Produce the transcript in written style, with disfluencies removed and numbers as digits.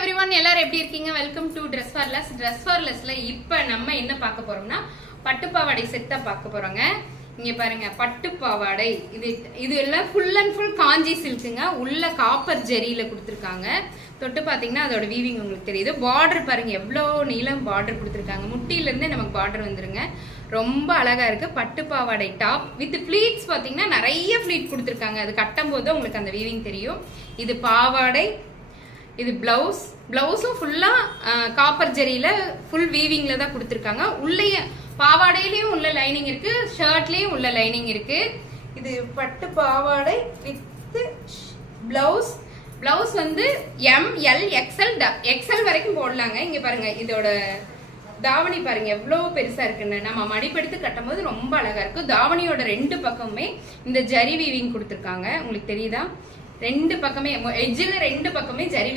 Everyone, எல்லாரும் எப்படி இருக்கீங்க? Welcome to dress for less. Dress ஃபார்லெஸ்ல இப்போ நம்ம என்ன பார்க்க போறோம்னா பட்டு பாவாடை செட்டா பார்க்க போறோங்க. இங்க பாருங்க, பட்டு பாவாடை. இது எல்லாம் ஃபுல் அண்ட் ஃபுல் காஞ்சி சில்க்குங்க. உள்ள காப்பர் ஜெரியில கொடுத்துருக்காங்க. தொட்டு பாத்தீங்கன்னா அதோட வீவிங் உங்களுக்கு தெரியுது. பார்டர் பாருங்க, எவ்வளோ நீளம் பார்டர் கொடுத்துருக்காங்க. முட்டியில இருந்தே நமக்கு பார்டர் வந்துருங்க. ரொம்ப அழகா இருக்கு. பட்டு பாவாடை டாப் வித் ஃபிளீட்ஸ் பாத்தீங்கன்னா நிறைய ஃபிளீட் கொடுத்துருக்காங்க. அது கட்டும் போது உங்களுக்கு அந்த வீவிங் தெரியும். இது பாவாடை, இது பிளவுஸ். பிளவுஸும் ஃபுல்லா காப்பர் ஜெரியில ஃபுல் வீவிங்ல தான் கொடுத்துருக்காங்க. உள்ளே பாவாடையிலயும் உள்ள லைனிங் இருக்கு, ஷர்ட்லயும் உள்ள லைனிங் இருக்கு. இது பட்டு பாவாடை வித் பிளவுஸ். பிளவுஸ் வந்து ML XL வரைக்கும் போடலாங்க. இங்க பாருங்க, இதோட தாவணி பாருங்க எவ்வளவு பெருசா இருக்குன்னு. நம்ம மடிப்பெடுத்து கட்டும் போது ரொம்ப அழகா இருக்கும். தாவணியோட ரெண்டு பக்கமுமே இந்த ஜரி வீவிங் கொடுத்துருக்காங்க. உங்களுக்கு தெரியுதா? ரெண்டு பக்கமே எட்ஜில் ரெண்டு பக்கமே ஜரி